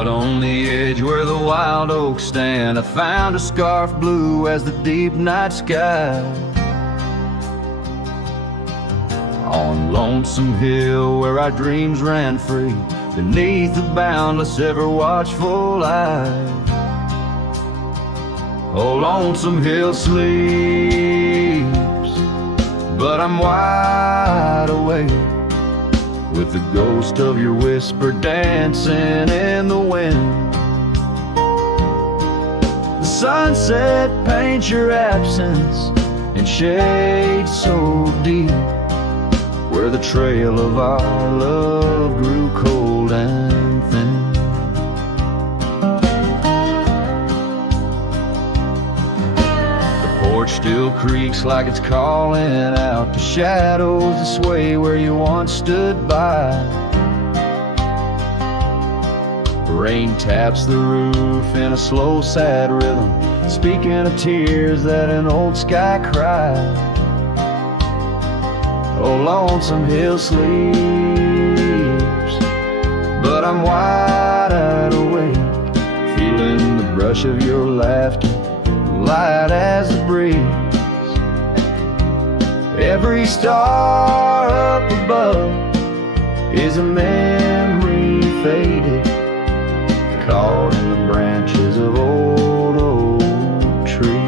Out on the edge where the wild oaks stand, I found a scarf blue as the deep night sky. On Lonesome Hill where our dreams ran free, beneath the boundless ever watchful eye. Oh, Lonesome Hill sleeps, but I'm wide awake, with the ghost of your whisper dancing in the wind. The sunset paints your absence in shades so deep, where the trail of our love grew cold and thin. The porch still creaks like it's calling out to shadows that sway where you once stood by. Rain taps the roof in a slow, sad rhythm, speaking of tears that an old sky cried. Oh, Lonesome Hill sleeps, but I'm wide awake, feeling the brush of your laughter, light as the breeze. Every star up above is a memory faded, caught in the branches of old oak trees.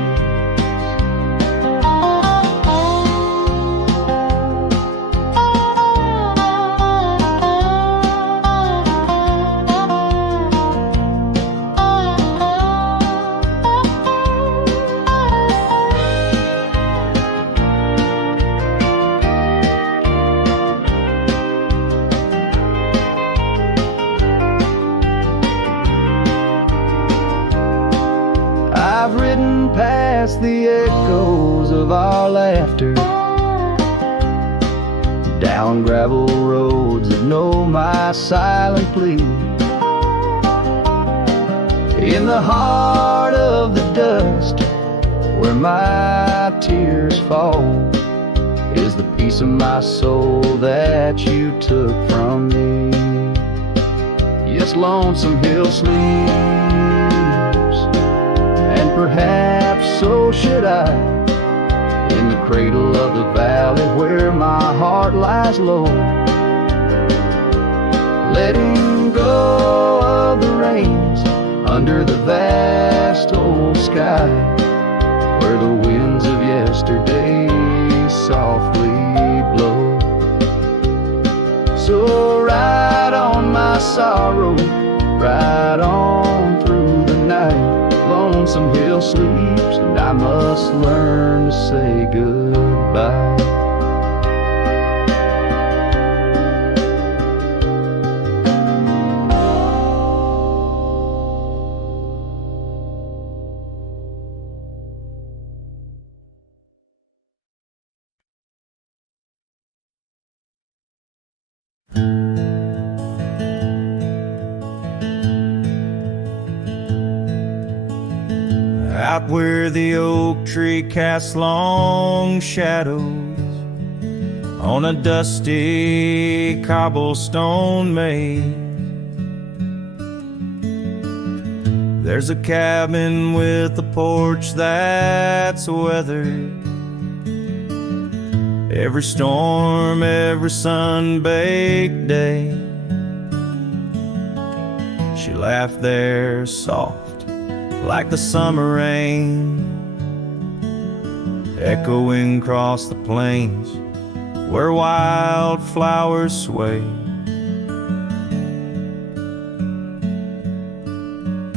I've ridden past the echoes of our laughter, down gravel roads that know my silent plea. In the heart of the dust, where my tears fall, is the piece of my soul that you took from me. Yes, Lonesome Hill sleeps, perhaps so should I, in the cradle of the valley where my heart lies low, letting go of the reins under the vast old sky, where the winds of yesterday softly blow. So ride on my sorrow, ride on through the night. Lonesome Hill sleeps, and I must learn to say goodbye. Out where the oak tree casts long shadows on a dusty cobblestone maze, there's a cabin with a porch that's weathered every storm, every sun-baked day. She laughed there soft like the summer rain, echoing across the plains where wildflowers sway.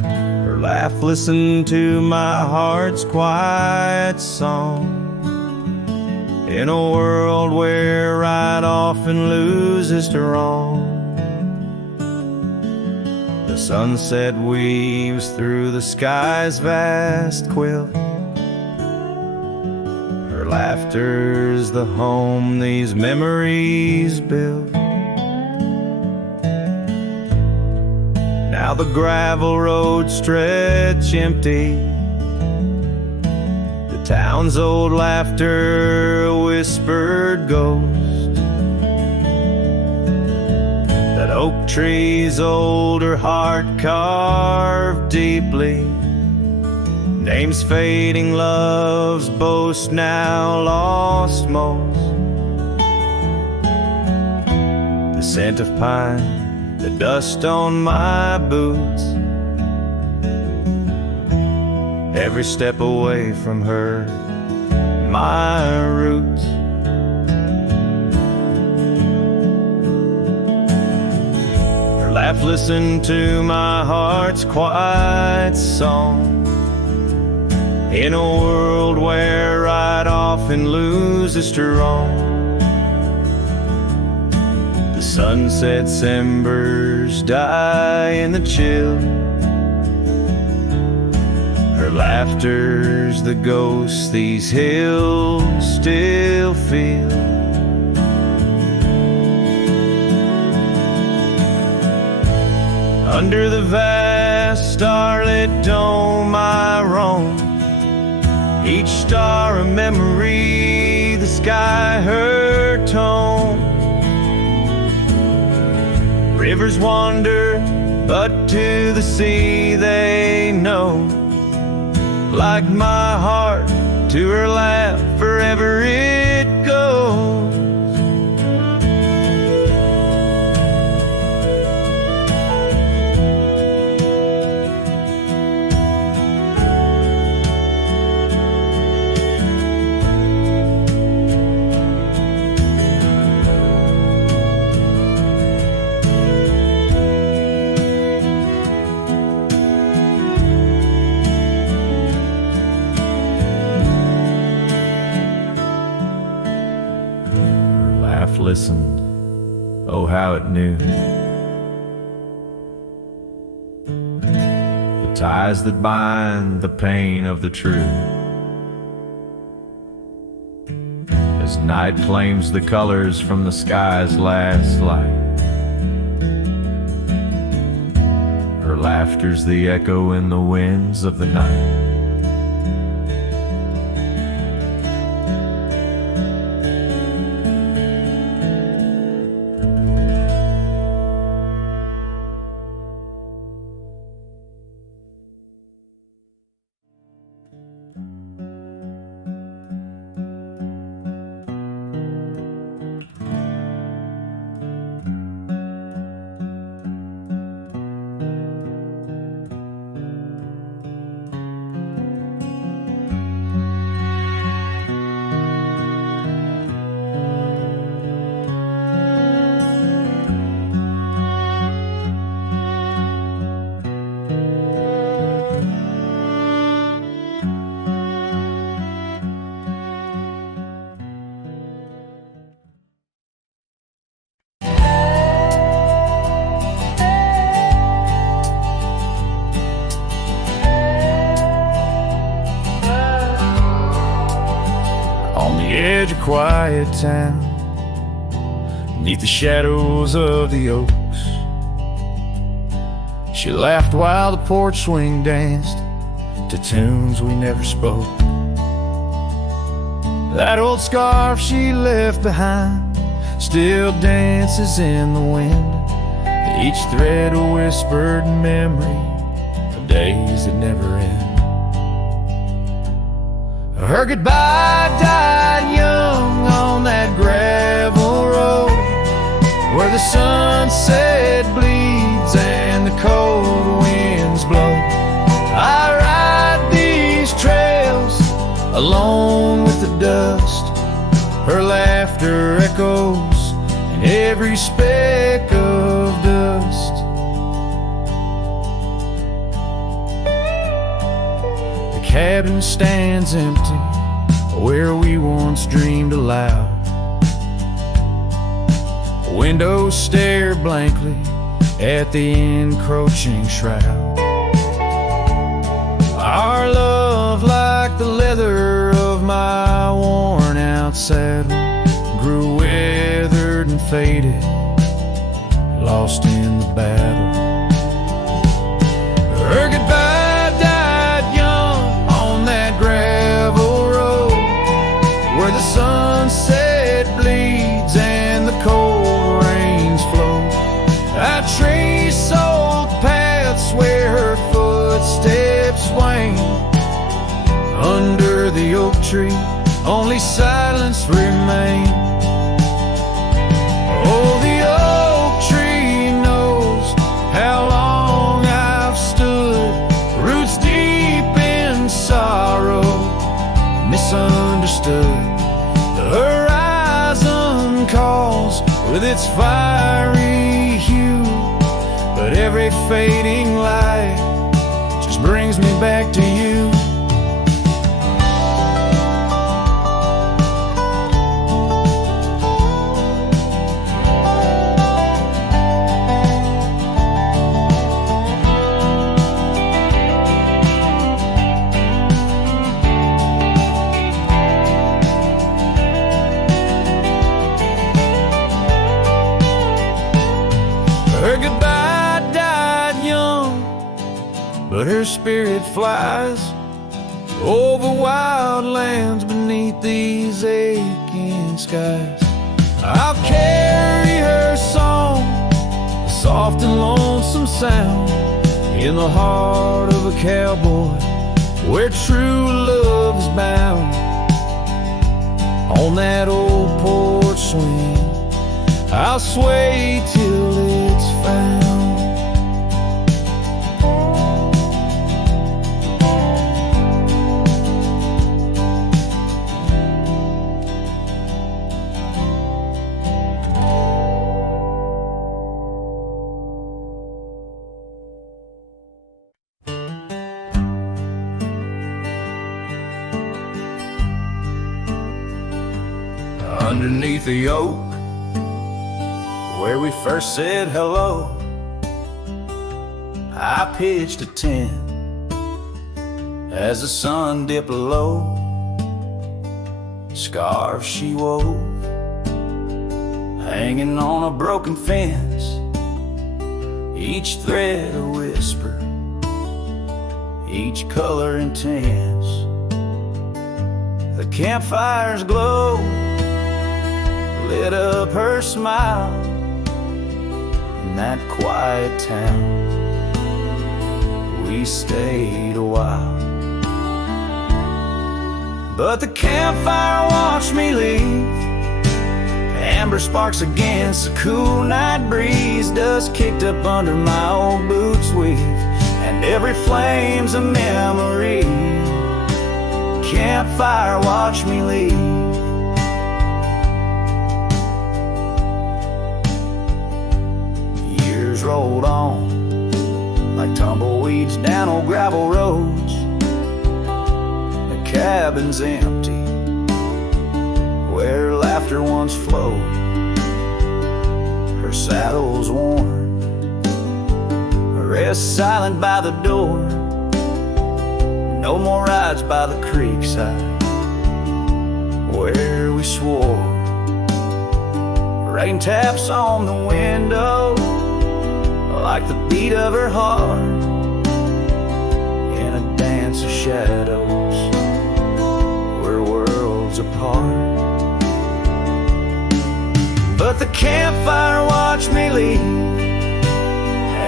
Her laugh listened to my heart's quiet song, in a world where right often loses to wrong. The sunset weaves through the sky's vast quilt. Her laughter's the home these memories build. Now the gravel roads stretch empty, the town's old laughter a whispered ghost that oak trees old, her heart carved deeply. Names fading, love's boast now lost most. The scent of pine, the dust on my boots. Every step away from her, my roots. Her laugh listened to my heart's quiet song. In a world where right often loses to wrong, the sunset's embers die in the chill. Her laughter's the ghost these hills still feel. Under the vast starlit dome I roam, each star a memory, the sky her tone. Rivers wander, but to the sea they know. Like my heart, to her laugh, forever it goes. Listened, oh how it knew. The ties that bind, the pain of the true. As night flames the colors from the sky's last light, her laughter's the echo in the winds of the night. Edge of quiet town, beneath the shadows of the oaks, she laughed while the porch swing danced to tunes we never spoke. That old scarf she left behind still dances in the wind, each thread a whispered memory of days that never end. Her goodbye died young on that gravel road, where the sunset bleeds and the cold winds blow. I ride these trails alone with the dust, her laughter echoes in every speck of dust. The cabin stands empty where we once dreamed aloud. Windows stare blankly at the encroaching shroud. Our love, like the leather of my worn out saddle, grew weathered and faded, lost in the battle. Her goodbye died young on that gravel road, where the sunset bleeds and the cold rains flow. tree, only silence remains. Oh, the oak tree knows how long I've stood, roots deep in sorrow, misunderstood. The horizon calls with its fiery hue, but every fading light just brings me back to you. Her goodbye died young, but her spirit flies over wild lands beneath these aching skies. I'll carry her song, a soft and lonesome sound, in the heart of a cowboy where true love is bound. On that old porch swing, I'll sway till it's found. Underneath the oak where we first said hello, I pitched a tent as the sun dipped low. Scarves she wove, hanging on a broken fence, each thread a whisper, each color intense. The campfire's glow lit up her smile. In that quiet town we stayed a while, but the campfire watched me leave. Amber sparks against the cool night breeze, dust kicked up under my old boots weave, and every flame's a memory. Campfire watched me leave. Rolled on like tumbleweeds down old gravel roads. The cabin's empty where laughter once flowed. Her saddle's worn, rest silent by the door. No more rides by the creekside where we swore. Rain taps on the window like the beat of her heart, in a dance of shadows, we're worlds apart. But the campfire watched me leave.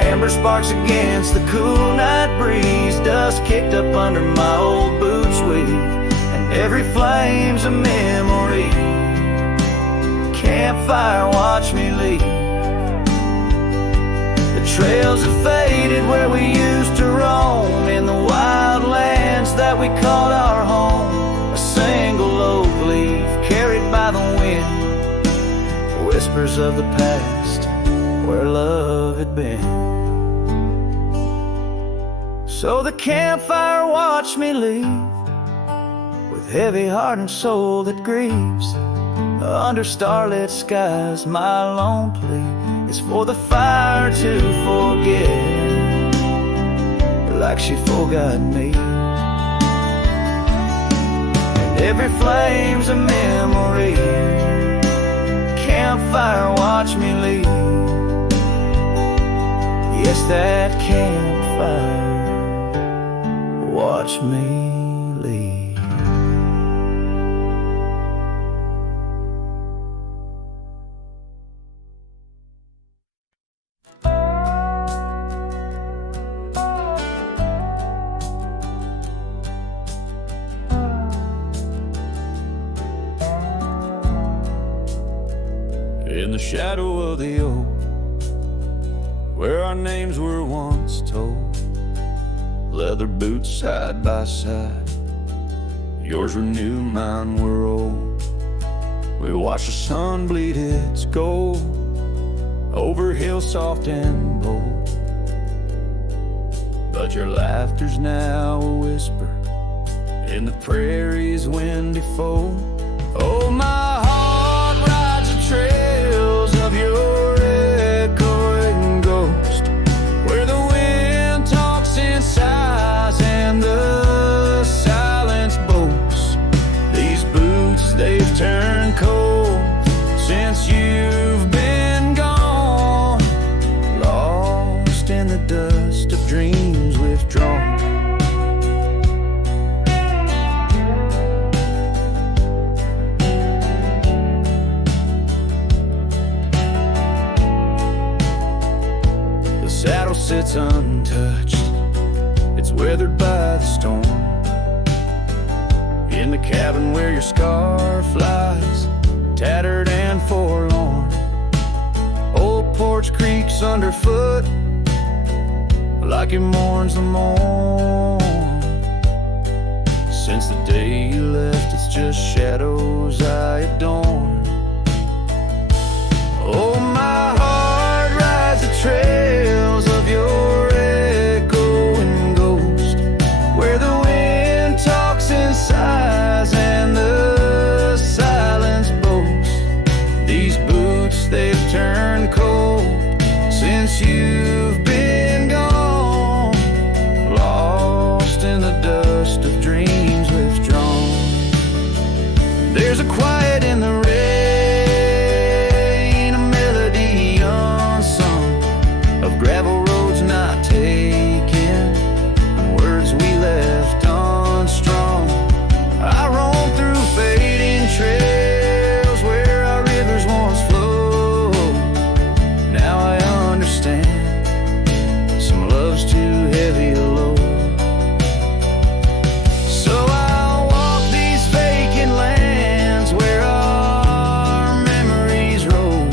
Amber sparks against the cool night breeze, dust kicked up under my old boots weave, and every flame's a memory. Campfire watched me leave. Trails have faded where we used to roam, in the wild lands that we called our home. A single oak leaf carried by the wind, whispers of the past where love had been. So the campfire watched me leave, with heavy heart and soul that grieves. Under starlit skies my lone plea is for the fire to forget, like she forgot me. And every flame's a memory. Campfire watch me leave. Yes, that campfire watch me leave. In the shadow of the oak, where our names were once told, leather boots side by side, yours were new, mine were old. We watched the sun bleed its gold over hills soft and bold, but your laughter's now a whisper in the prairie's windy fold. Oh, my heart rides the trails of your echoing ghost, where the wind talks in sighs and the silence boasts. These boots, they've turned cold since you've been gone, lost in the dust of dreams withdrawn. Saddle sits untouched, it's weathered by the storm. In the cabin where your scar flies, tattered and forlorn. Old porch creaks underfoot like it mourns the morn. Since the day you left, it's just shadows I adorn. Oh, my heart rides the trails of your echoing ghost, where the wind talks in sighs and the silence boasts. These boots, they've turned cold since you've been gone, lost in the dust of dreams withdrawn. There's a quiet in the rain, a melody unsung, of gravel roads not taken, words we left unstrung. I roam through fading trails where our rivers once flowed. Now I understand, some love's too heavy a load. So I'll walk these vacant lands where our memories rove,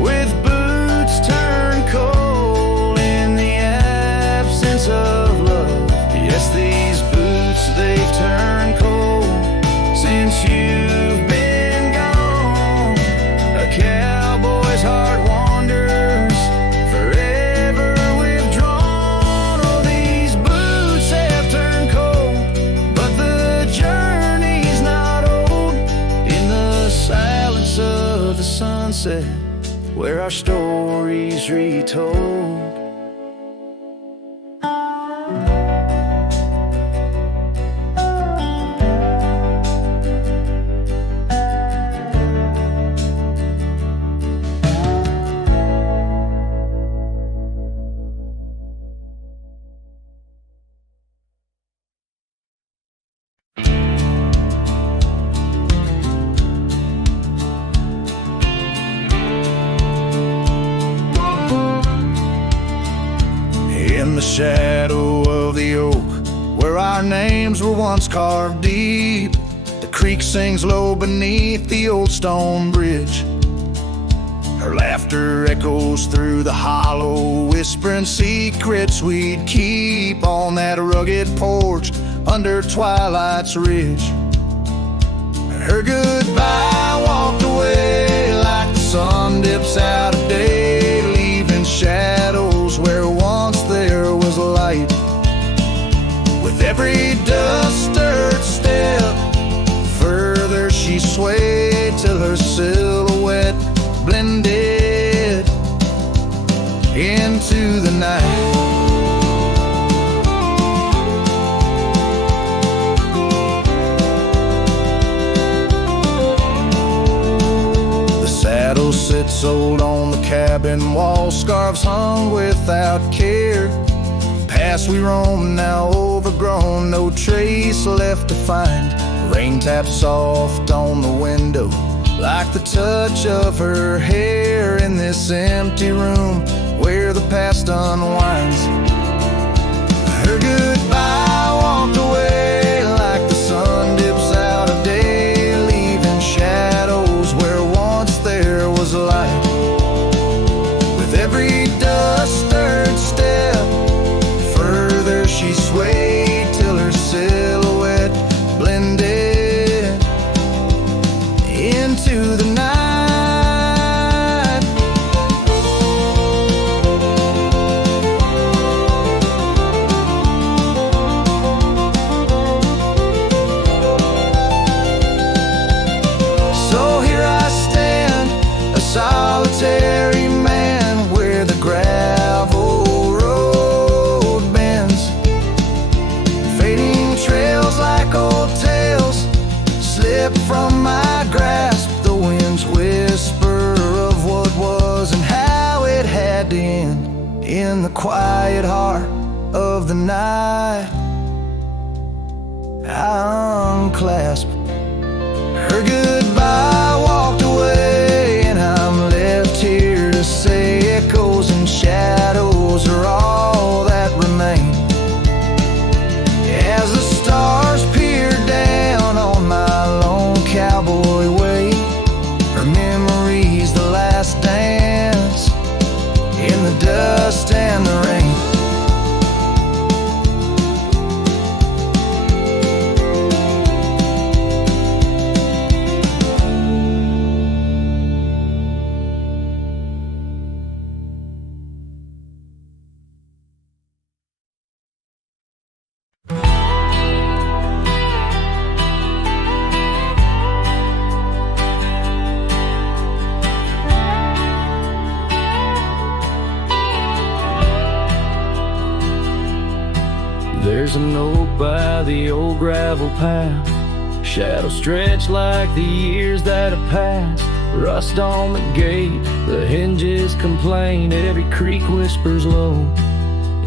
with boots turned cold in the absence of love. Yes, these boots, they've turned cold since you've been gone. A cowboy's heart wanders, forever withdrawn. Oh, these boots have turned cold, but the journey's not old. In the silence of the sunset, where our stories retold. In the shadow of the oak, where our names were once carved deep, the creek sings low beneath the old stone bridge. Her laughter echoes through the hollow, whispering secrets we'd keep on that rugged porch under twilight's ridge. Her goodbye walked away like the sun dips out of day, leaving shadows where once there was light. With every dust-stirred step, further she swayed till her silhouette blended into the night. Saddle sits old on the cabin wall, scarves hung without care. Past we roam, now overgrown, no trace left to find. Rain taps soft on the window, like the touch of her hair in this empty room where the past unwinds. Her goodbye walked away like the sun dips out of day, leaving shadows where once there was light. into the night. So here I stand, a solitary man, where the gravel road bends, fading trails like old tales slip from my grasp. The wind's whisper of what was and how it had to end in the quiet heart of the night. I unclasped her goodbye, walked away, and I'm left here to say echoes and shadows are all that remain. As the stars peer down on my lone cowboy way, her memories, the last dance in the dust and the rain. There's a note by the old gravel path, shadows stretch like the years that have passed. Rust on the gate, the hinges complain, every creak whispers low,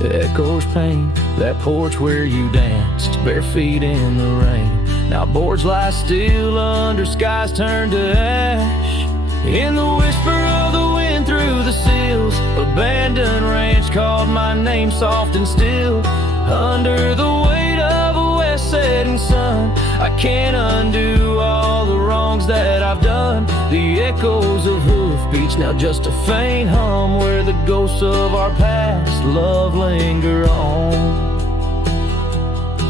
echoes pain. That porch where you danced, bare feet in the rain. Now boards lie still under skies turned to ash, in the whisper of the wind through the sills. Abandoned ranch called my name soft and still, under the weight of a west setting sun. I can't undo all the wrongs that I've done. The echoes of hoofbeats, now just a faint hum, where the ghosts of our past love linger on.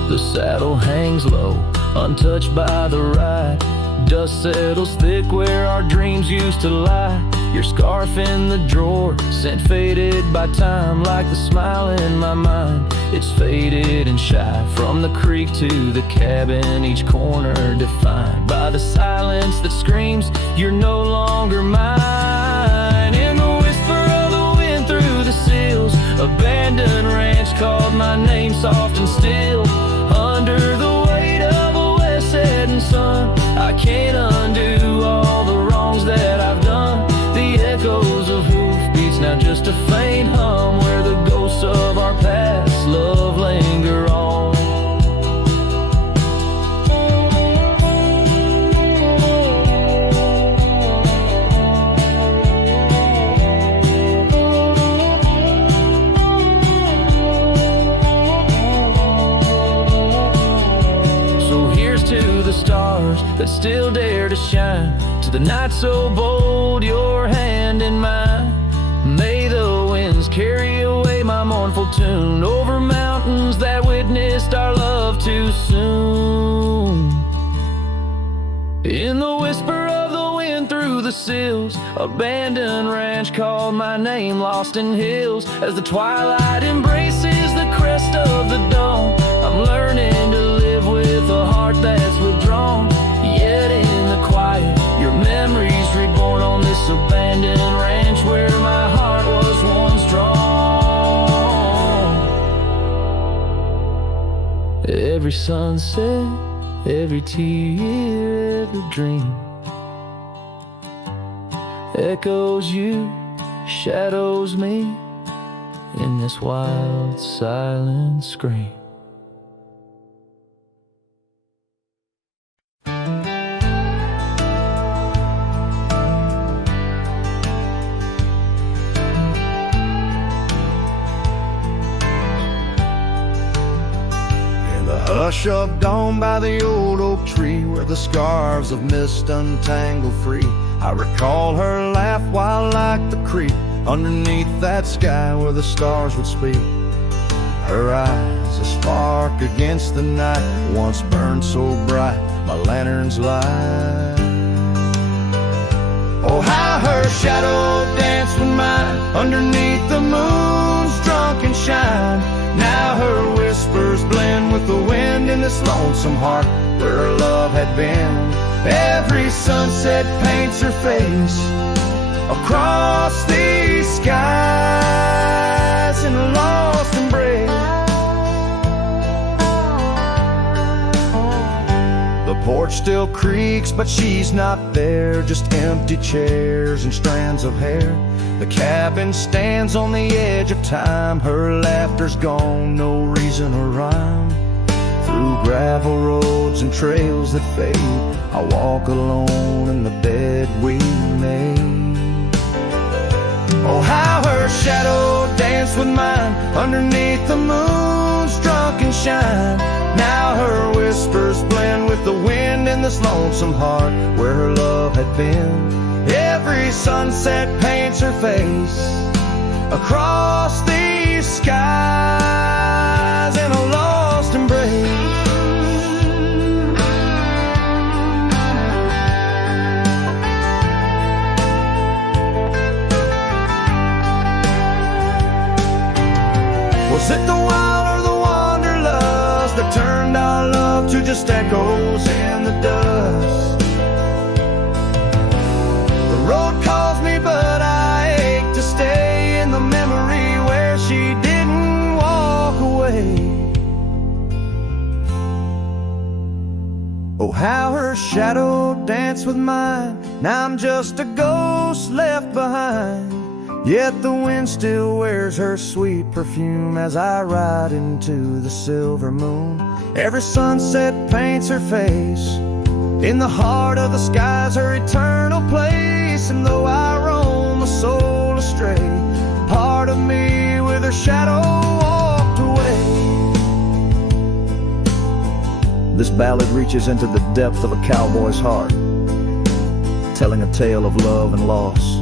The saddle hangs low, untouched by the ride. Dust settles thick where our dreams used to lie. Your scarf in the drawer, scent faded by time, like the smile in my mind. It's faded and shy, from the creek to the cabin, each corner defined by the silence that screams, you're no longer mine. In the whisper of the wind through the sills, abandoned ranch called my name soft and still, under the weight of a west setting sun. I can't undo all the wrongs that I've done. The echoes of hoofbeats, now just a faint hum, where the ghosts of our past love linger on. So here's to the stars that still dare to shine, to the night so bold, your hand in mine. May the winds carry away my mournful tune, over mountains that witnessed our love too soon. In the whisper of the wind through the sills, abandoned ranch called my name, lost in hills. As the twilight embraces the crest of the dawn, I'm learning to live with a heart that's withdrawn. Yet in the quiet, your memories reborn on this abandoned ranch, where my heart was once drawn. Every sunset, every tear, every dream echoes you, shadows me, in this wild silent scream. Hush of dawn by the old oak tree, where the scarves of mist untangle free. I recall her laugh while like the creek, underneath that sky where the stars would speak. Her eyes a spark against the night, once burned so bright my lantern's light. shadow danced with mine underneath the moon's drunken shine. Now her whispers blend with the wind in this lonesome heart where her love had been. Every sunset paints her face across these skies in a lost embrace. The porch still creaks, but she's not there. Just empty chairs and strands of hair. The cabin stands on the edge of time. Her laughter's gone, no reason or rhyme. Through gravel roads and trails that fade, I walk alone in the bed we made. Oh, how her shadow danced with mine underneath the moon's drunken shine. Now her whispers blend with the wind in this lonesome heart where her love had been. Every sunset paints her face across these skies in a lost embrace. Was it the wild or the wanderlust that turned our love to just echoes in the dust? The road calls me, but I ache to stay in the memory where she didn't walk away. Oh, how her shadow danced with mine. Now I'm just a ghost left behind. Yet the wind still wears her sweet perfume as I ride into the silver moon. Every sunset paints her face. In the heart of the sky's her eternal place. And though I roam a soul astray, part of me with her shadow walked away. This ballad reaches into the depth of a cowboy's heart, telling a tale of love and loss,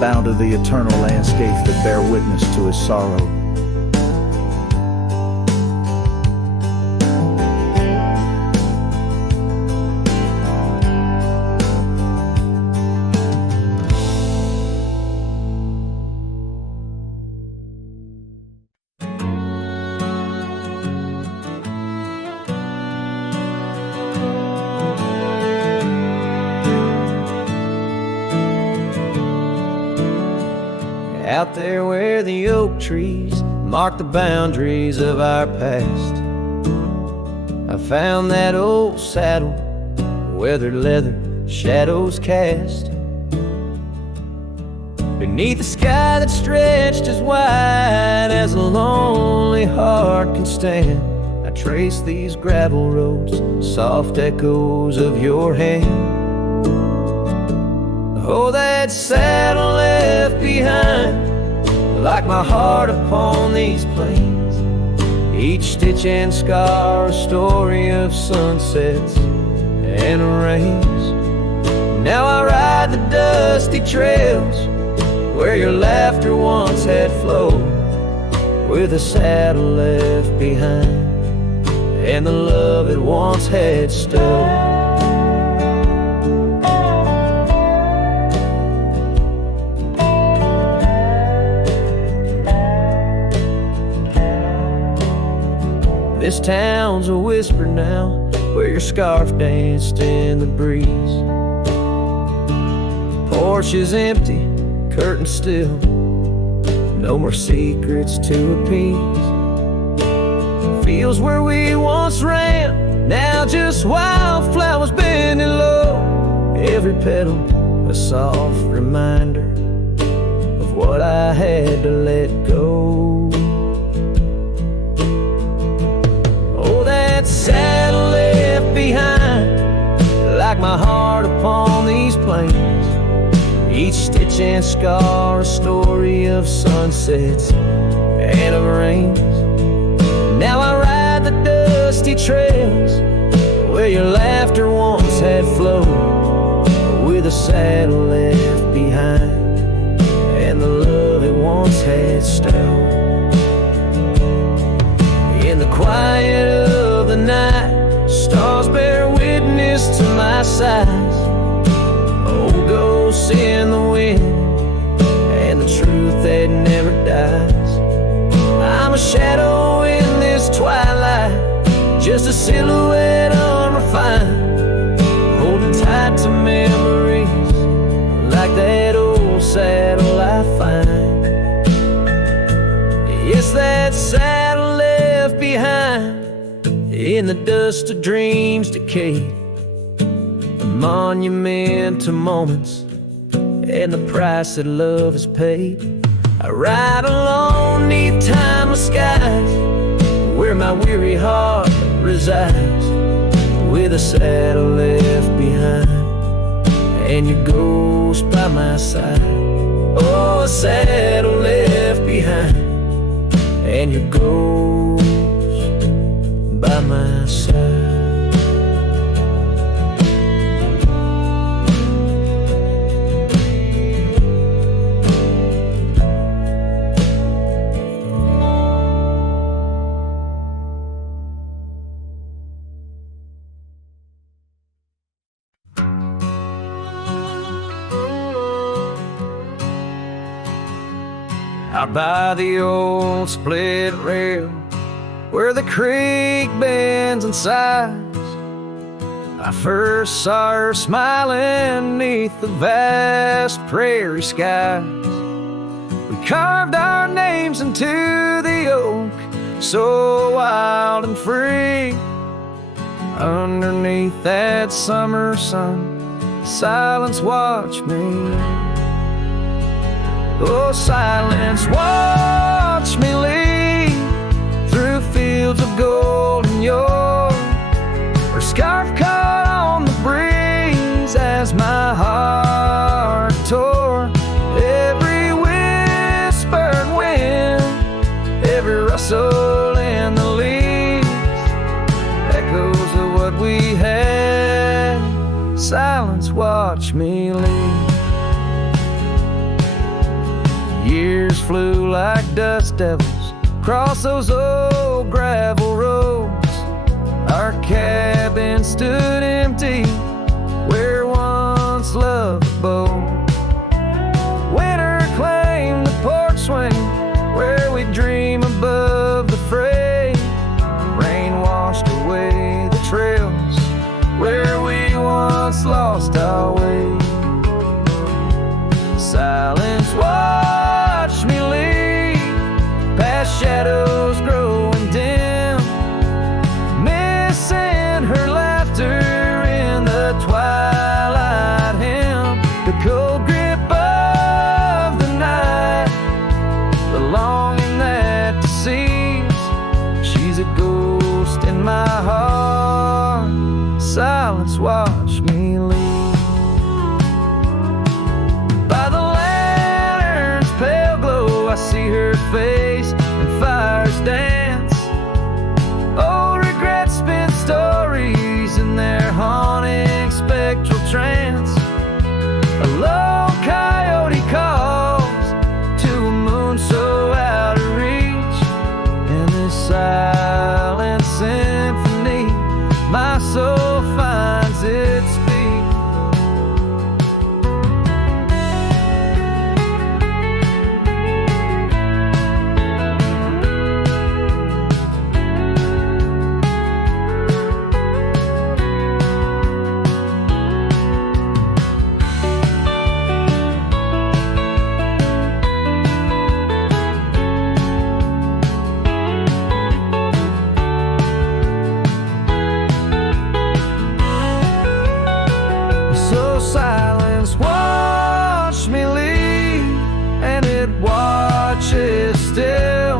bound to the eternal landscapes that bear witness to his sorrow. Out there where the oak trees mark the boundaries of our past, I found that old saddle, weathered leather, shadows cast. Beneath a sky that stretched as wide as a lonely heart can stand, I trace these gravel roads, soft echoes of your hand. Oh, that saddle left behind, like my heart upon these plains. Each stitch and scar a story of sunsets and rains. Now I ride the dusty trails where your laughter once had flowed, with a saddle left behind and the love it once had stowed. This town's a whisper now, where your scarf danced in the breeze. Porch is empty, curtains still, no more secrets to appease. Fields where we once ran, now just wildflowers bending low. Every petal a soft reminder of what I had to let go. Saddle left behind, like my heart upon these plains. Each stitch and scar a story of sunsets and of rains. Now I ride the dusty trails where your laughter once had flowed, with a saddle left behind and the love it once had stowed. In the quiet of the night, stars bear witness to my sighs. Old ghosts in the silhouette unrefined, holding tight to memories like that old saddle I find. Yes, that saddle left behind in the dust of dreams decayed, a monument to moments and the price that love has paid. I ride alone neath timeless skies, where my weary heart resides, with a saddle left behind and your ghost by my side. Oh, a saddle left behind and your ghost by my side. Out by the old split rail, where the creek bends and sighs, I first saw her smiling neath the vast prairie skies. We carved our names into the oak, so wild and free. Underneath that summer sun, silence watched me. Oh, silence, watch me lead through fields of gold and yore, her scarf caught on the breeze as my heart tore. Every whispered wind, every rustle in the leaves, echoes of what we had. Silence, watch me lead. Years flew like dust devils across those old gravel roads. Our cabin stood empty where once love abode. Winter claimed the porch swing where we dream above the fray. Rain washed away the trails where we once lost our way. Silence, watch me lead past shadows growing dim, missing her laughter in the twilight hymn. The cold grip of the night, the longing that deceives. She's a ghost in my heart. Silence, watch me lead. I see her face and fires dance. Old regrets spin stories in their haunting spectral trance. A low coyote calls to a moon so out of reach. In this silent symphony, my soul finds its speech. Silence, watch me lead, and it watches still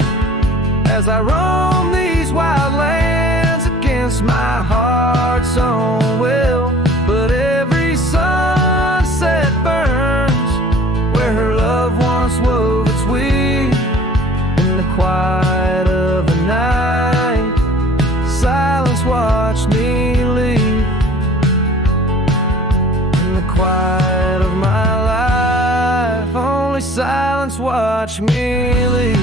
as I roam these wild lands against my heart's own will. But every sunset burns where her love once wove its weave. In the quiet of the night, silence, watch me lead. Quiet of my life, only silence, watch me lead.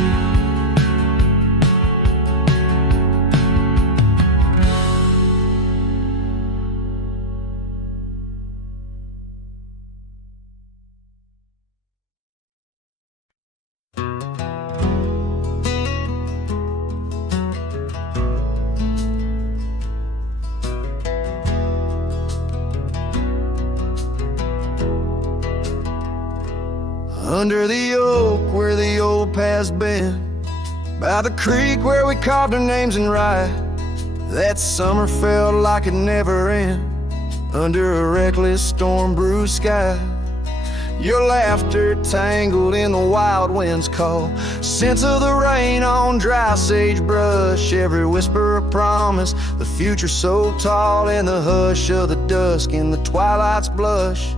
Under the oak where the old path's been, by the creek where we carved our names in rye. That summer felt like it never end, under a reckless storm-bruised sky. Your laughter tangled in the wild wind's call, scents of the rain on dry sagebrush, every whisper of promise, the future so tall in the hush of the dusk, in the twilight's blush.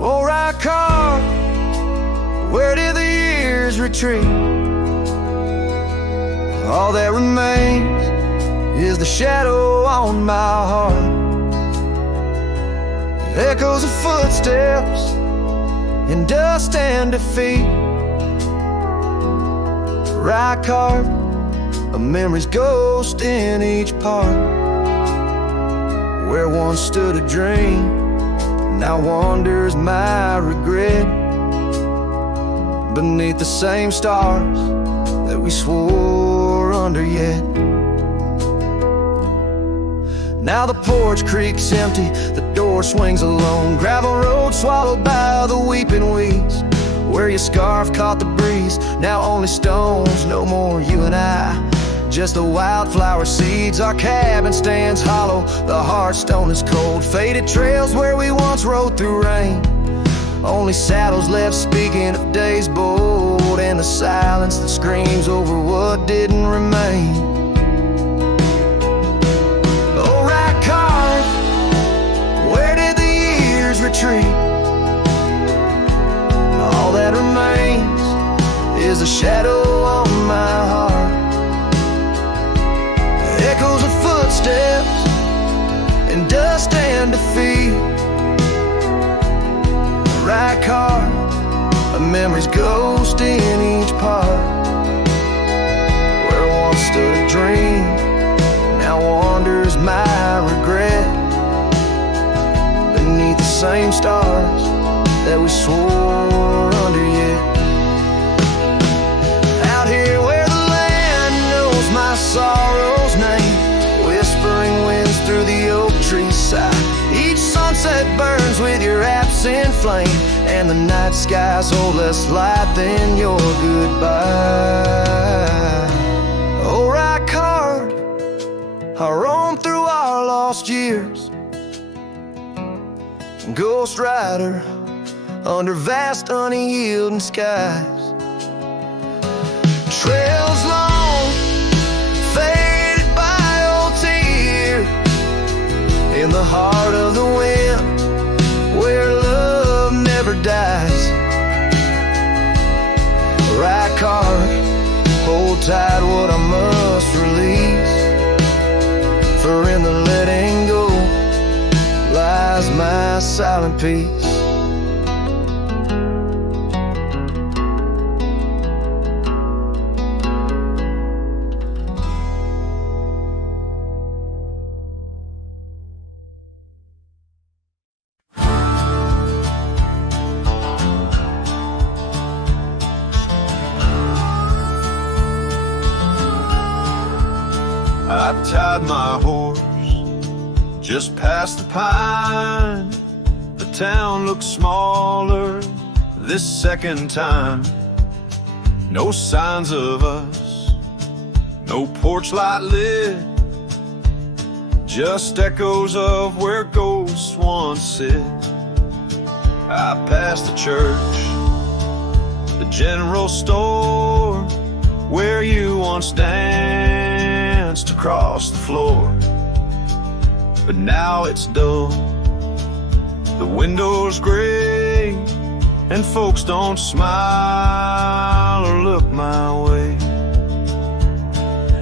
Oh, right car, where did the years retreat? All that remains is the shadow on my heart, echoes of footsteps in dust and defeat. Right card, a memory's ghost in each part, where once stood a dream, now wanders my regret, beneath the same stars that we swore under yet. Now the porch creaks empty, the door swings alone, gravel road swallowed by the weeping weeds, where your scarf caught the breeze, now only stones, no more you and I, just the wildflower seeds. Our cabin stands hollow, the hearthstone is cold, faded trails where we once rode through rain, only saddles left speaking of days bold, and the silence that screams over what didn't remain. Oh, right car, where did the years retreat? All that remains is a shadow on my heart, echoes of footsteps in dust and defeat. Right car, a memory's ghost in each part, where once stood a dream, now wanders my regret, beneath the same stars that we swore under yet. Out here where the land knows my sorrow's name, whispering winds through the oak trees sigh, each sunset burns with your absent flame, and the night skies hold less light than your goodbye. Oh, right card, I roam through our lost years, ghost rider under vast unyielding skies, trails long faded by old tears, in the heart of the wind where love never dies. Right card, hold tight what I must release, for in the letting go lies my silent peace. I tied my horse just past the pine. The town looks smaller this second time. No signs of us, no porch light lit, just echoes of where ghosts once sit. I passed the church, the general store, where you once danced across the floor. But now it's dull, the windows gray, and folks don't smile or look my way.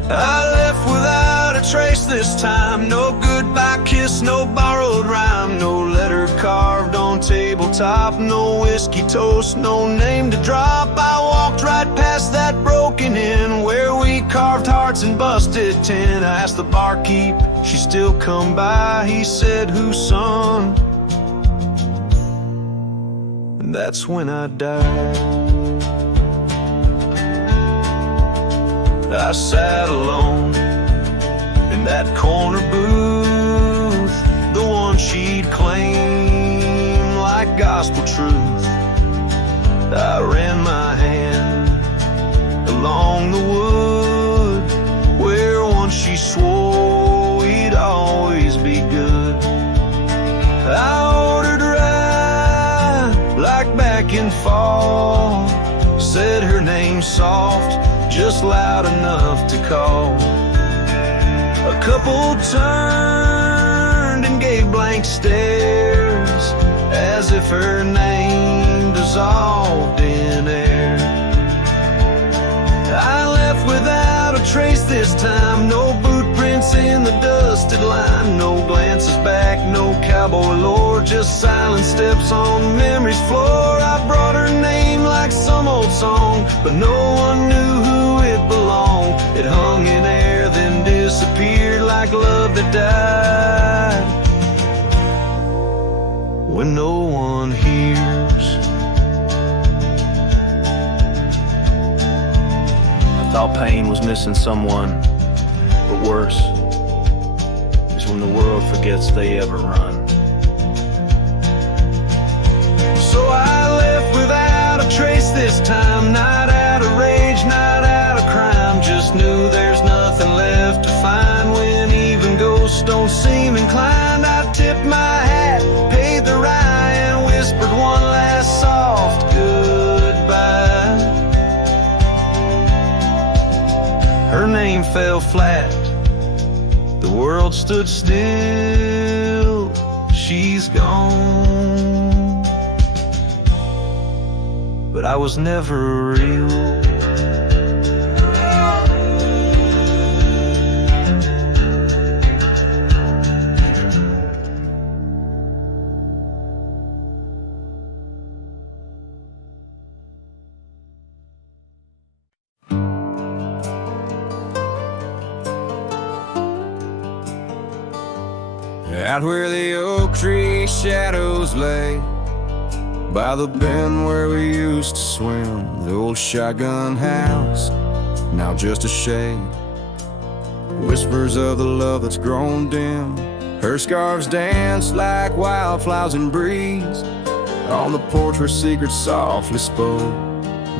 I left without a trace this time, no goodbye kiss, no borrowed rhyme, no letter carved on tabletop, no whiskey toast, no name to drop. I walked right past that broken inn where we carved hearts and busted tin. I asked the barkeep, she still come by, he said, whose son? And that's when I died. I sat alone in that corner booth, the one she'd claim like gospel truth. I ran my hand along the wood where once she swore we'd always be good. I ordered rye like back in fall, said her name soft, just loud enough to call. A couple turned and gave blank stares as if her name dissolved in air. I left without a trace this time, no boot prints in the dusted line, no glances back, no cowboy lore, just silent steps on memory's floor. I brought her name like some old song, but no one knew who it belonged. It hung in air, then disappeared like love that died when no one hears. I thought pain was missing someone, but worse is when the world forgets they ever run. So I left without a trace this time, not out of rage, not out of crime, just knew there's nothing left to find when even ghosts don't seem inclined. I tipped my hat, paid the rye, and whispered one last soft goodbye. Her name fell flat, the world stood still, she's gone, but I was never real. Out where the oak tree shadows lay, by the bend where we used to swim, the old shotgun house, now just a shade. Whispers of the love that's grown dim, her scarves dance like wildflowers in breeze. On the porch where secrets softly spoke,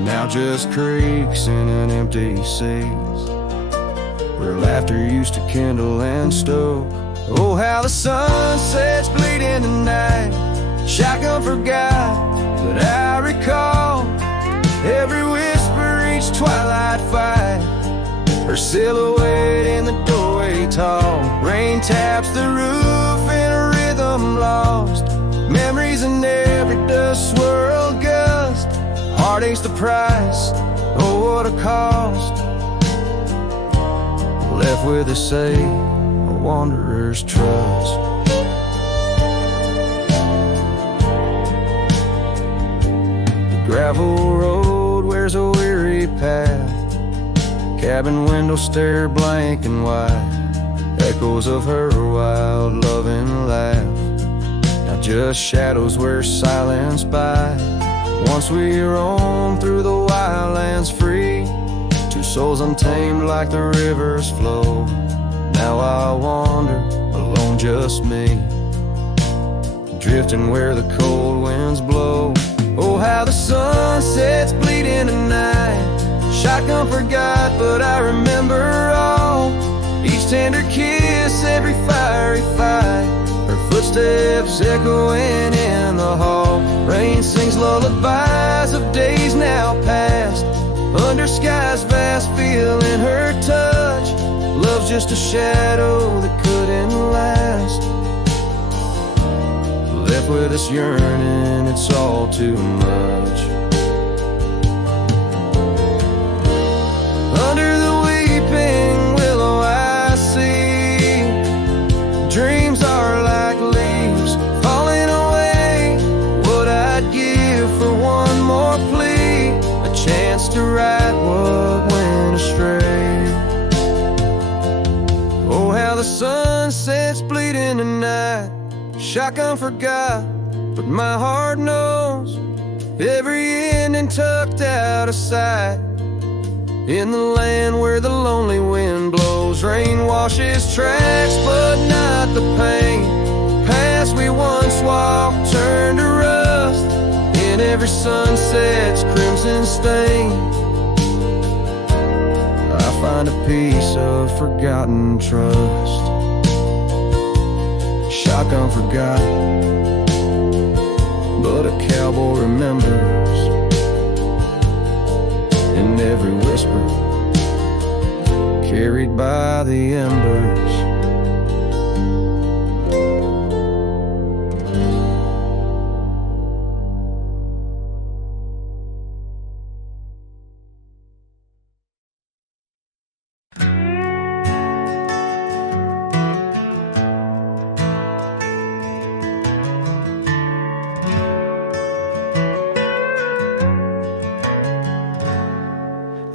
now just creaks in an empty seas, where laughter used to kindle and stoke. Oh, how the sunsets bleed in the night, shotgun forgot, but I recall every whisper, each twilight fight, her silhouette in the doorway tall. Rain taps the roof in a rhythm lost, memories in every dust swirled gust. Heartache's the price, oh what a cost, left with a say, a wanderer's trust. Gravel road wears a weary path, cabin window stare blank and white, echoes of her wild loving laugh, now just shadows where silence by. Once we roam through the wildlands free, two souls untamed like the river's flow. Now I wander alone, just me, drifting where the cold winds blow. Oh, how the sunsets bleed in the night, shotgun forgot, but I remember all, each tender kiss, every fiery fight, her footsteps echoing in the hall. Rain sings lullabies of days now past, under skies vast, feeling her touch. Love's just a shadow that couldn't last, left with us yearning, it's all too much. Under the weeping willow I see, dreams are like leaves falling away. What I'd give for one more plea, a chance to right what went astray. Oh, how the sunsets bleed in the night, shotgun forgot, but my heart knows every ending tucked out of sight. In the land where the lonely wind blows, rain washes tracks, but not the pain. Past we once walked turned to rust, every sunset's crimson stain. I find a piece of forgotten trust. Shotgun forgotten, but a cowboy remembers. In every whisper, carried by the embers.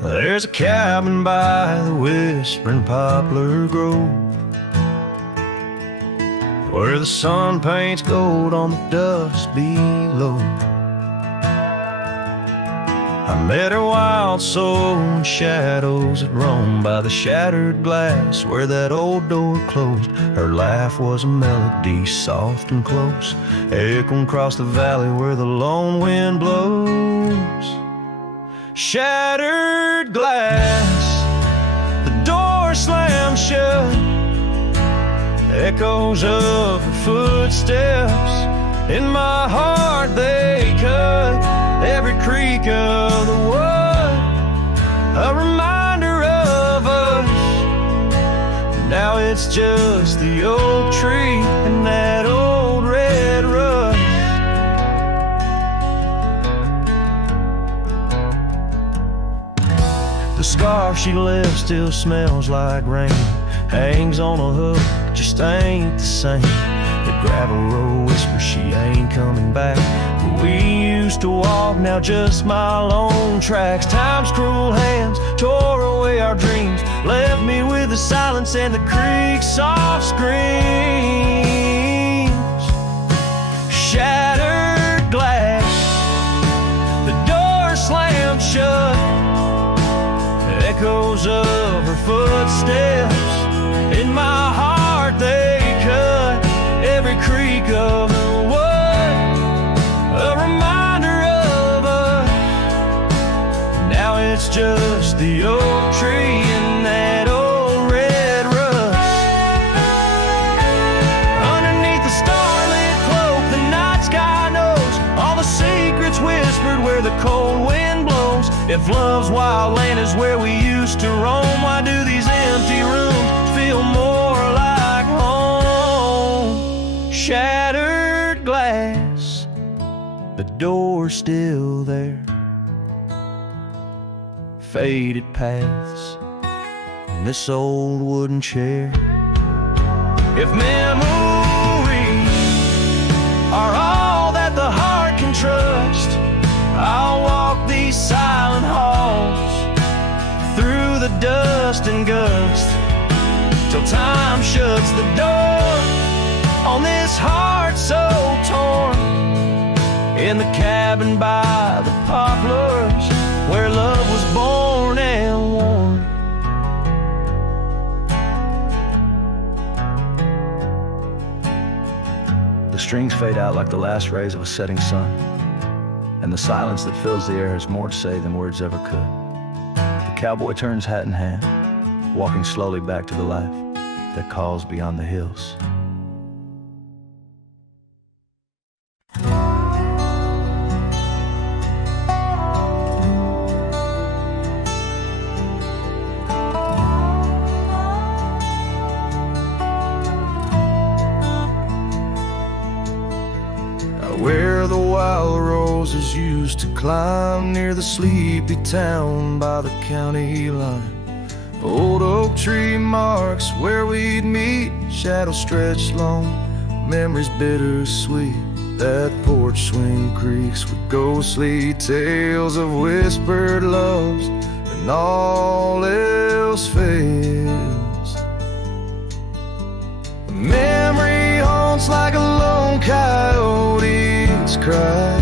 There's a cabin by the whispering poplar grove, where the sun paints gold on the dust below. I met her wild soul in shadows that roam by the shattered glass where that old door closed. Her laugh was a melody soft and close, echoing across the valley where the lone wind blows. Shattered glass, the door slammed shut, echoes of her footsteps in my heart they cut. Every creak of the wood, a reminder of us. Now it's just the oak tree and that old red rust. The scarf she left still smells like rain, hangs on a hook, just ain't the same. The gravel road whispers she ain't coming back, but we used to walk, now just my lone tracks. Time's cruel hands tore away our dreams, left me with the silence and the creek's soft screams. Shattered glass, the door slammed shut, echoes of her footsteps in my heart they cut. Every creak of the wood, a reminder of us. Now it's just the oak tree and that old red rust. Underneath the starlit cloak, the night sky knows all the secrets whispered where the cold wind blows. If love's wild land is where we used to roam, why do these empty rooms feel more like home? Shattered glass, the door's still there, faded paths in this old wooden chair. If memories are all that the heart can trust, I'll walk these silent halls through the dust and gust till time shuts the door on this heart so torn. In the cabin by the poplars where love was born and worn. The strings fade out like the last rays of a setting sun, and the silence that fills the air has more to say than words ever could. The cowboy turns hat in hand, walking slowly back to the life that calls beyond the hills. Where the wild roses used to climb near the sleepy town by the county line. Old oak tree marks where we'd meet, shadows stretched long, memories bittersweet. That porch swing creaks with ghostly tales of whispered loves, and all else fails. The memory haunts like a lone coyote's cry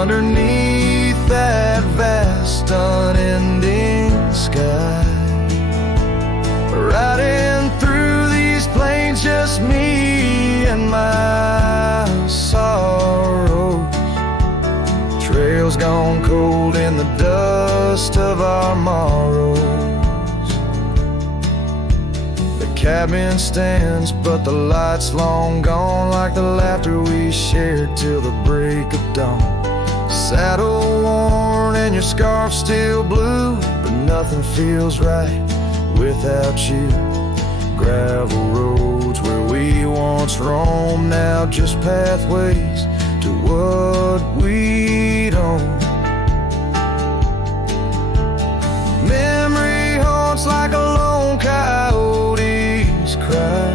underneath that vast unending sky. Riding through these plains, just me and my sorrow. gone cold in the dust of our morrows. The cabin stands, but the light's long gone, like the laughter we shared till the break of dawn. Saddle worn and your scarf still blue, but nothing feels right without you. Gravel roads where we once roamed, now just pathways to what we'd own. Memory haunts like a lone coyote's cry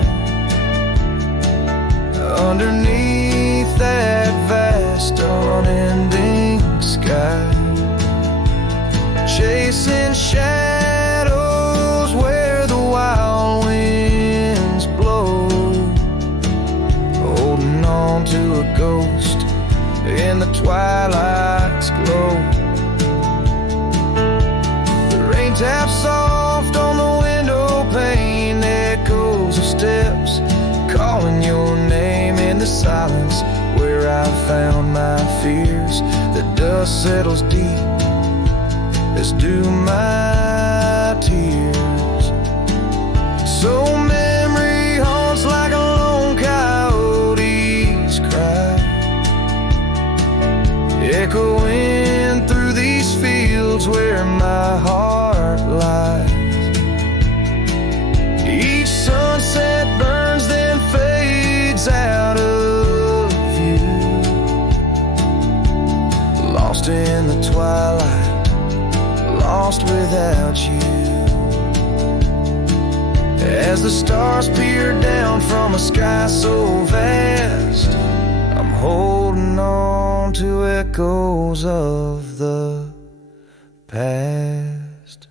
underneath that vast unending sky, chasing shadows where the wild winds blow, holding on to a ghost in the twilight's glow. The rain taps soft on the window pane, echoes of steps calling your name in the silence where I found my fears. The dust settles deep, as do my tears. So memory haunts like a lone coyote's cry, echoing through these fields where my heart lies. Each sunset burns then fades out of view, lost in the twilight, lost without you. As the stars peer down from a sky so vast, I'm holding on to echoes of the past.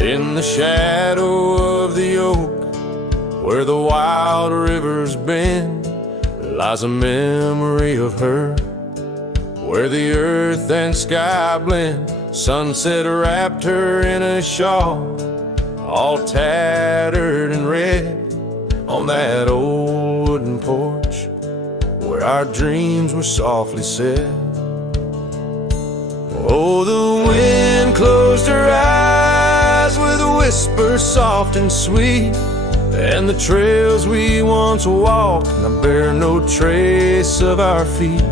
In the shadow of the oak, where the wild rivers bend, lies a memory of her, where the earth and sky blend. Sunset wrapped her in a shawl, all tattered and red, on that old wooden porch where our dreams were softly said. Oh, the wind closed her eyes with a whisper soft and sweet, and the trails we once walked now bear no trace of our feet.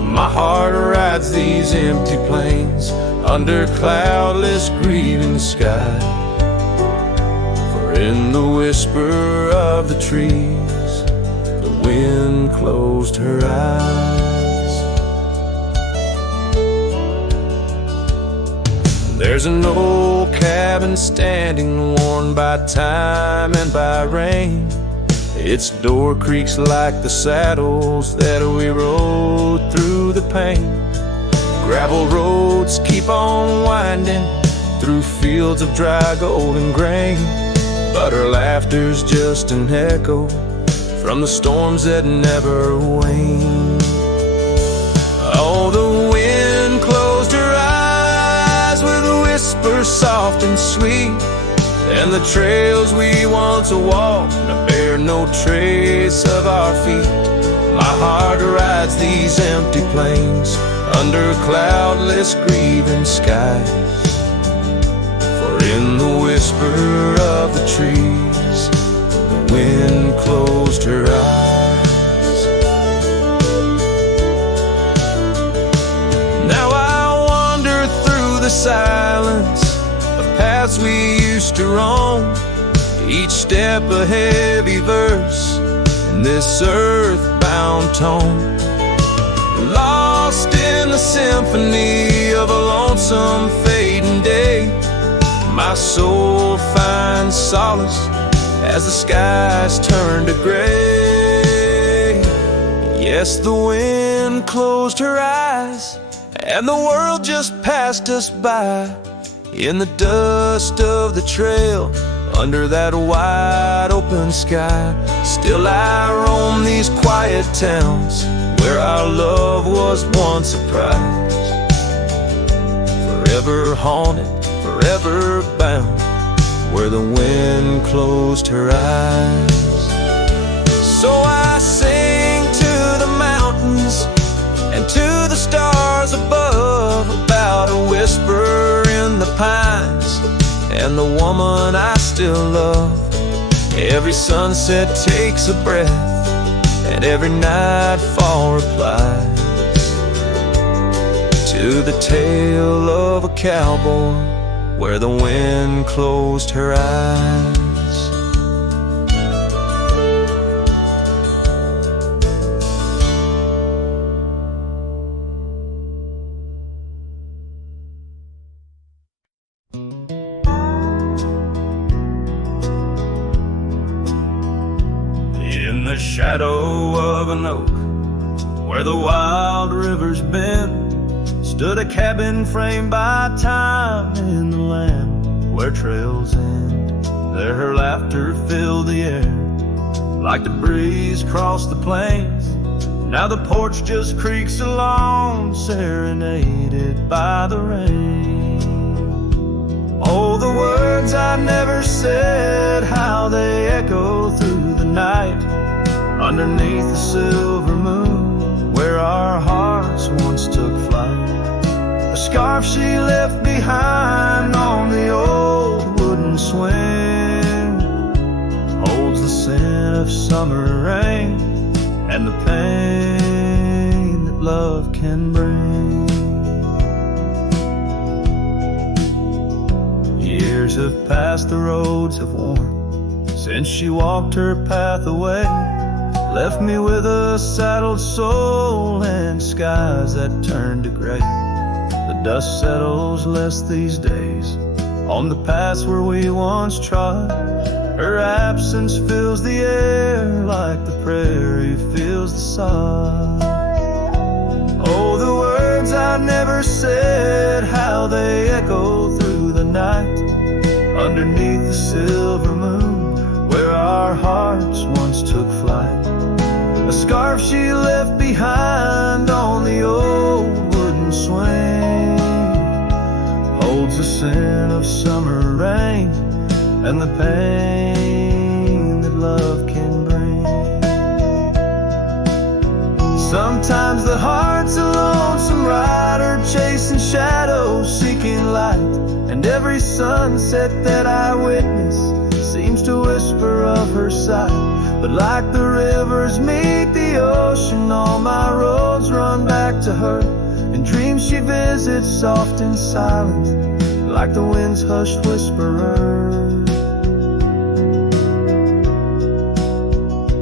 My heart rides these empty plains under cloudless grieving sky, for in the whisper of the trees the wind closed her eyes. There's an old cabin standing, worn by time and by rain. Its door creaks like the saddles that we rode through the pain. Gravel roads keep on winding through fields of dry golden grain, but her laughter's just an echo from the storms that never wane. Oh, the wind closed her eyes with a whisper soft and sweet, and the trails we once walked now bear no trace of our feet. My heart rides these empty plains under cloudless grieving skies, for in the whisper of the trees the wind closed her eyes. Now I wander through the silence of paths we used to roam, each step a heavy verse in this earthbound tone, lost in the symphony of a lonesome fading day. My soul finds solace as the skies turn to gray. Yes, the wind closed her eyes, and the world just passed us by. In the dust of the trail, under that wide open sky, still I roam these quiet towns where our love was once a prize. Forever haunted, forever bound, where the wind closed her eyes. So I sing to the mountains and to the stars above about a whisper in the pines and the woman I still love. Every sunset takes a breath, and every nightfall replies to the tale of a cowboy where the wind closed her eyes. In the shadow of an oak, where the wild rivers bend, stood a cabin framed by time in the land where trails end. There her laughter filled the air like the breeze crossed the plains. Now the porch just creaks along, serenaded by the rain. Oh, the words I never said, how they echo through the night, underneath the silver moon, where our hearts once took flight. A scarf she left behind on the old wooden swing holds the scent of summer rain and the pain that love can bring. Years have passed, the roads have worn since she walked her path away, left me with a saddled soul and skies that turned to gray. The dust settles less these days on the paths where we once trod. Her absence fills the air like the prairie fills the sod. Oh, the words I never said, how they echo through the night, underneath the silver moon, where our hearts once took flight. A scarf she left behind on the old wooden swing holds the scent of summer rain and the pain that love can bring. Sometimes the heart's a lonesome rider, chasing shadows, seeking light, and every sunset that I witness seems to whisper of her sight. But like the rivers meet the ocean, all my roads run back to her. In dreams she visits soft and silent, like the wind's hushed whisperer.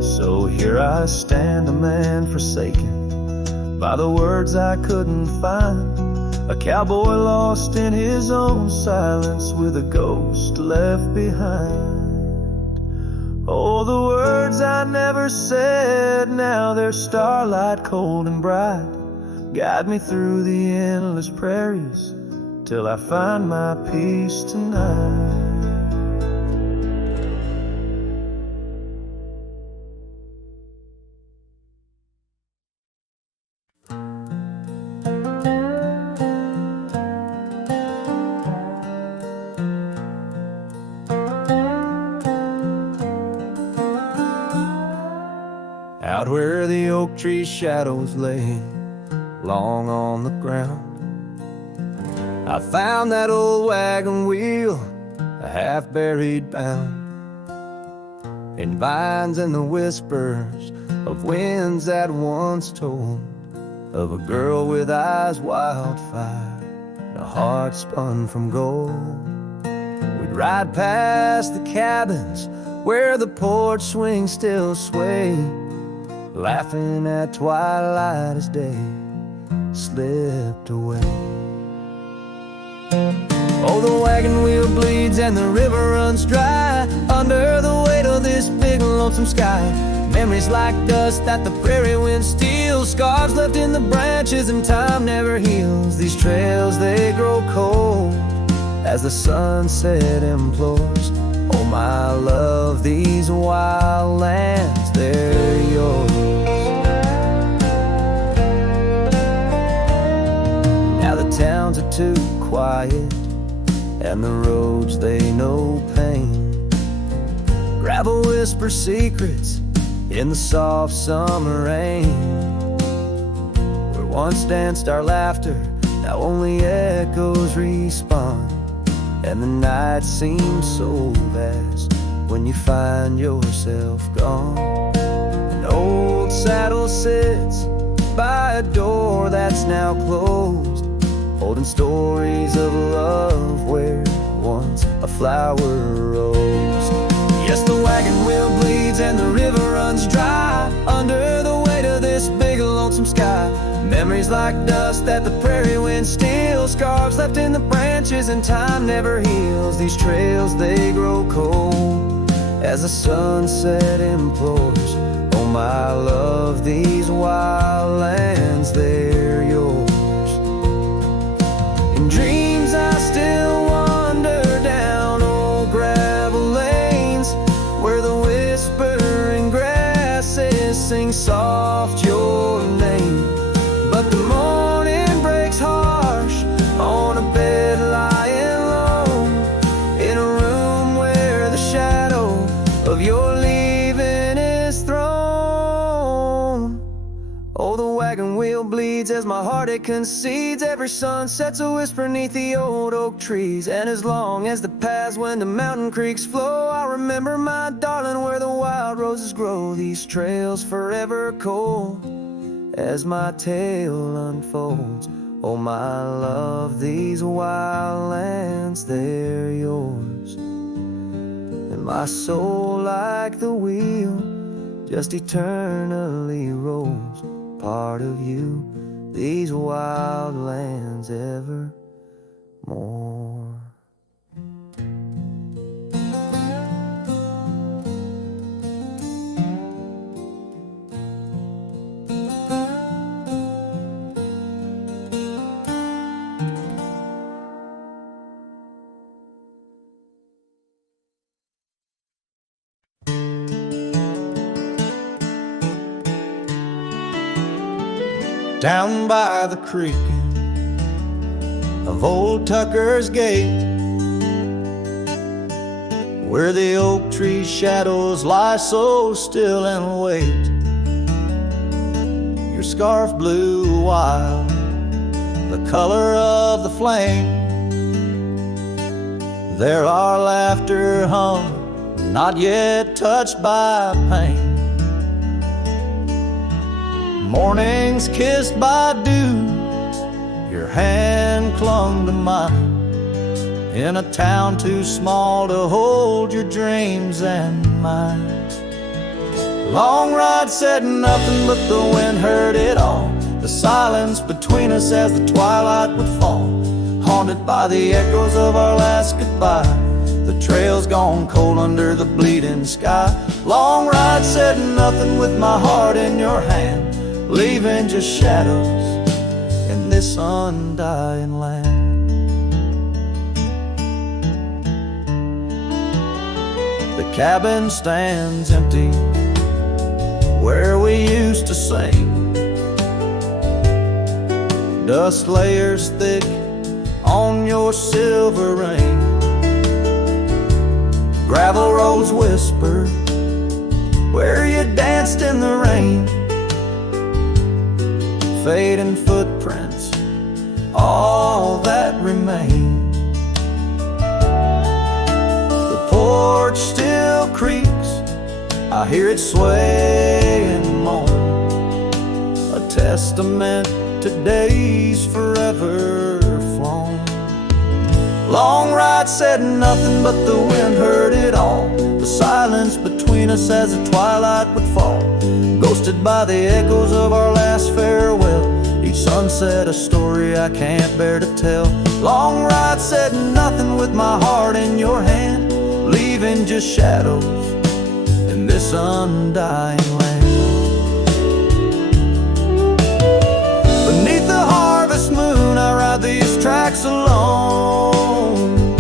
So here I stand, a man forsaken by the words I couldn't find, a cowboy lost in his own silence with a ghost left behind. Oh, the words I never said, now they're starlight cold and bright, guide me through the endless prairies till I find my peace tonight. Out where the oak tree shadows lay long on the ground, I found that old wagon wheel, a half-buried bound in vines and the whispers of winds that once told of a girl with eyes wildfire and a heart spun from gold. We'd ride past the cabins where the porch swings still sway, laughing at twilight as day slipped away. Oh, the wagon wheel bleeds and the river runs dry under the weight of this big lonesome sky. Memories like dust that the prairie wind steals, scars left in the branches and time never heals. These trails, they grow cold as the sunset implores. Oh, my love, these wild lands, they're yours. Now the towns are too quiet and the roads, they know pain. Gravel whispers secrets in the soft summer rain. Where once danced our laughter, now only echoes respond. And the night seems so vast when you find yourself gone. An old saddle sits by a door that's now closed, holding stories of love where once a flower rose. Yes, the wagon wheel bleeds and the river runs dry under the weight of this big lonesome sky. Memories like dust that the prairie wind steals, scars left in the branches and time never heals. These trails, they grow cold as the sunset implores. Oh, my love, these wild lands, they're yours. In dreams I still wander down old gravel lanes where the whispering grasses sing soft your name. But the morning breaks harsh on a bed lying low in a room where the shadow of your leaving is thrown. Oh, the wagon wheel bleeds as my heart it concedes. Every sun sets a whisper beneath the old oak trees. And as long as the paths when the mountain creeks flow, I'll remember, my darling, where the wild roses grow. These trails forever cold as my tale unfolds. Oh, my love, these wild lands, they're yours. And my soul, like the wheel, just eternally rolls. Part of you, these wild lands evermore. Down by the creek of Old Tucker's Gate, where the oak tree shadows lie so still and wait, your scarf blew wild, the color of the flame. There our laughter hung, not yet touched by pain. Mornings kissed by dew, your hand clung to mine, in a town too small to hold your dreams and mine. Long ride said nothing, but the wind heard it all. The silence between us as the twilight would fall, haunted by the echoes of our last goodbye. The trail's gone cold under the bleeding sky. Long ride said nothing with my heart in your hand, leaving just shadows in this undying land. The cabin stands empty where we used to sing. Dust layers thick on your silver ring. Gravel roads whisper where you danced in the rain. Fading footprints, all that remain. The porch still creaks, I hear it sway and moan, a testament to days forever flown. Long ride said nothing, but the wind heard it all. The silence between us as the twilight would fall, ghosted by the echoes of our last farewell. Each Sunset, a story I can't bear to tell. Long ride, said nothing with my heart in your hand, leaving just shadows in this undying land. Beneath the harvest moon, I ride these tracks alone.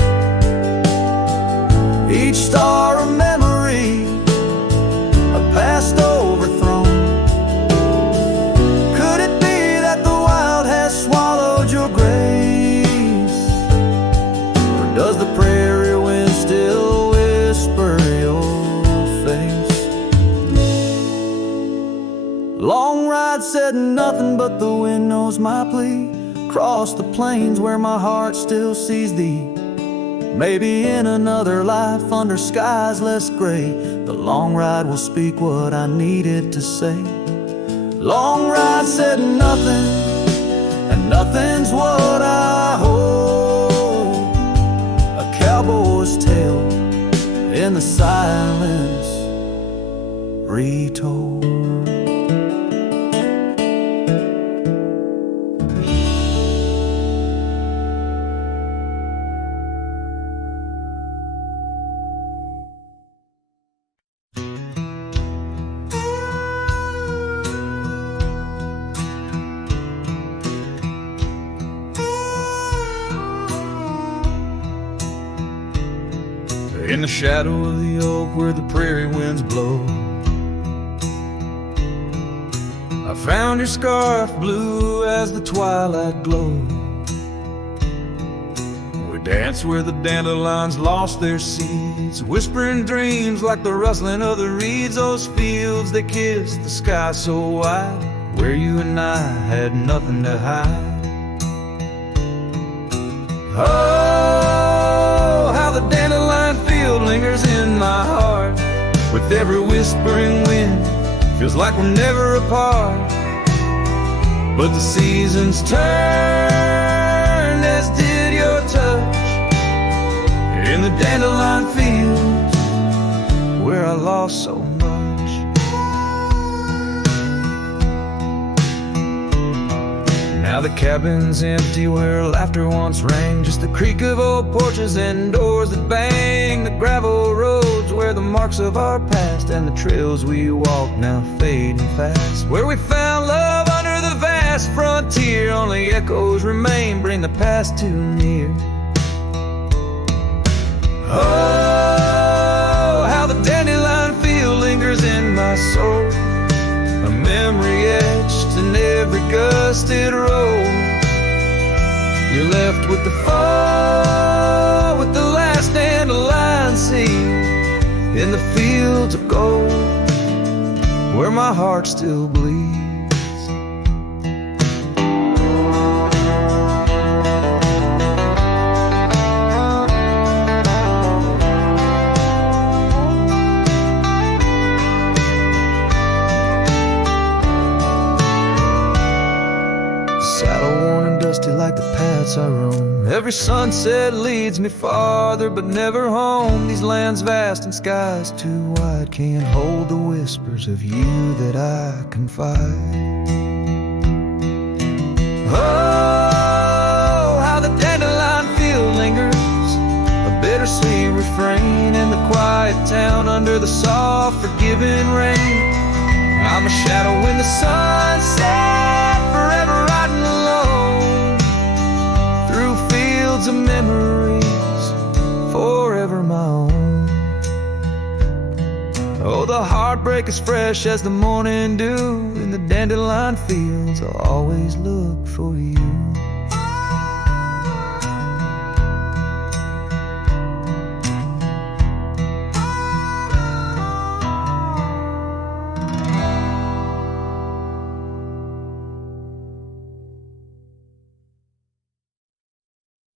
Each star a memory, a past overthrown. Could it be that the wild has swallowed your grace? Or does the prairie wind still whisper your face? Long ride, said nothing, but the wind knows my plea. Cross the plains where my heart still sees thee. Maybe in another life, under skies less gray, the long ride will speak what I needed to say. Long ride, said nothing, and nothing's what I hold. A cowboy's tale in the silence retold. In the shadow of the oak where the prairie winds blow, I found your scarf blue as the twilight glowed. We danced where the dandelions lost their seeds, whispering dreams like the rustling of the reeds. Those fields, they kissed the sky so wide, where you and I had nothing to hide. Oh, how the dandelion field lingers in my heart. With every whispering wind, feels like we're never apart. But the seasons turned, as did your touch, in the dandelion fields where I lost so much. Now the cabin's empty where laughter once rang, just the creak of old porches and doors that bang. The gravel roads where the marks of our past, and the trails we walk now fading fast. Where we found love under the vast frontier, only echoes remain, bring the past too near. Oh, how the dandelion field lingers in my soul, a memory etched in every gusted road. You're left with the fall, with the last dandelion seed, in the fields of gold, where my heart still bleeds. Like the paths I roam, every sunset leads me farther, but never home. These lands vast and skies too wide can't hold the whispers of you that I confide. Oh, how the dandelion field lingers, a bittersweet refrain in the quiet town under the soft forgiving rain. I'm a shadow in the sunset, forever riding alone through fields of memories, forever my own. Oh, the heartbreak is fresh as the morning dew, in the dandelion fields I'll always look for you.